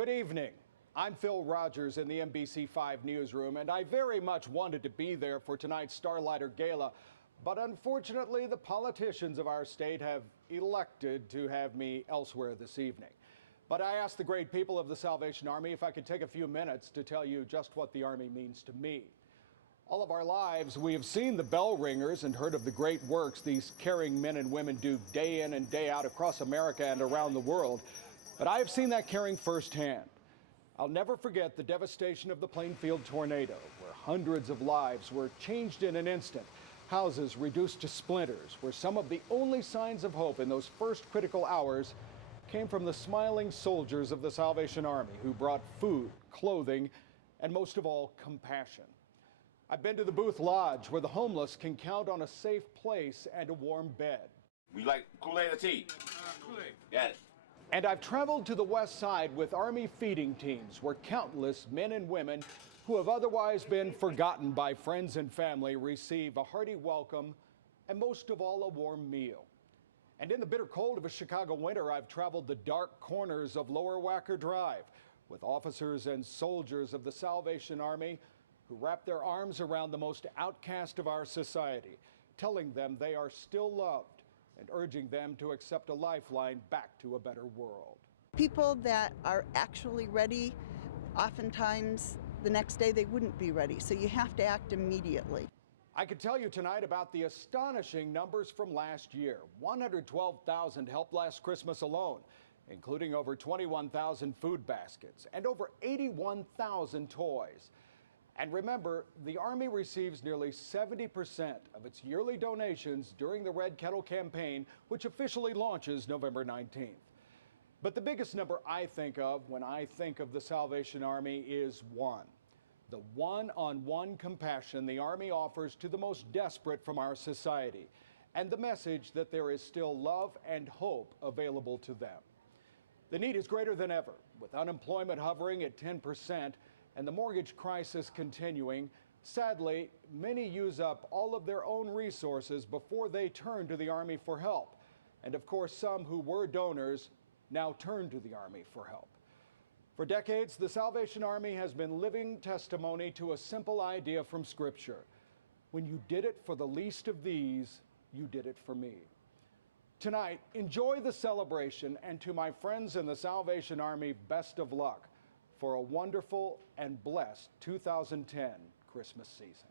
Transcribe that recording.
Good evening. I'm Phil Rogers in the NBC5 newsroom, and I very much wanted to be there for tonight's Starlighter Gala, but unfortunately the politicians of our state have elected to have me elsewhere this evening. But I asked the great people of the Salvation Army if I could take a few minutes to tell you just what the Army means to me. All of our lives, we have seen the bell ringers and heard of the great works these caring men and women do day in and day out across America and around the world. But I have seen that caring firsthand. I'll never forget the devastation of the Plainfield tornado, where hundreds of lives were changed in an instant, houses reduced to splinters, where some of the only signs of hope in those first critical hours came from the smiling soldiers of the Salvation Army who brought food, clothing, and most of all, compassion. I've been to the Booth Lodge, where the homeless can count on a safe place and a warm bed. We like Kool-Aid or tea? Kool-Aid. Got it. And I've traveled to the West Side with Army feeding teams, where countless men and women who have otherwise been forgotten by friends and family receive a hearty welcome and most of all, a warm meal. And in the bitter cold of a Chicago winter, I've traveled the dark corners of Lower Wacker Drive with officers and soldiers of the Salvation Army who wrap their arms around the most outcast of our society, telling them they are still loved and urging them to accept a lifeline back to a better world. People that are actually ready, oftentimes the next day they wouldn't be ready, so you have to act immediately. I could tell you tonight about the astonishing numbers from last year. 112,000 helped last Christmas alone, including over 21,000 food baskets and over 81,000 toys. And remember, the Army receives nearly 70% of its yearly donations during the Red Kettle campaign, which officially launches November 19th. But the biggest number I think of when I think of the Salvation Army is one. The one-on-one compassion the Army offers to the most desperate from our society, and the message that there is still love and hope available to them. The need is greater than ever, with unemployment hovering at 10%, and the mortgage crisis continuing. Sadly, many use up all of their own resources before they turn to the Army for help. And of course, some who were donors now turn to the Army for help. For decades, the Salvation Army has been living testimony to a simple idea from Scripture. When you did it for the least of these, you did it for me. Tonight, enjoy the celebration, and to my friends in the Salvation Army, best of luck for a wonderful and blessed 2010 Christmas season.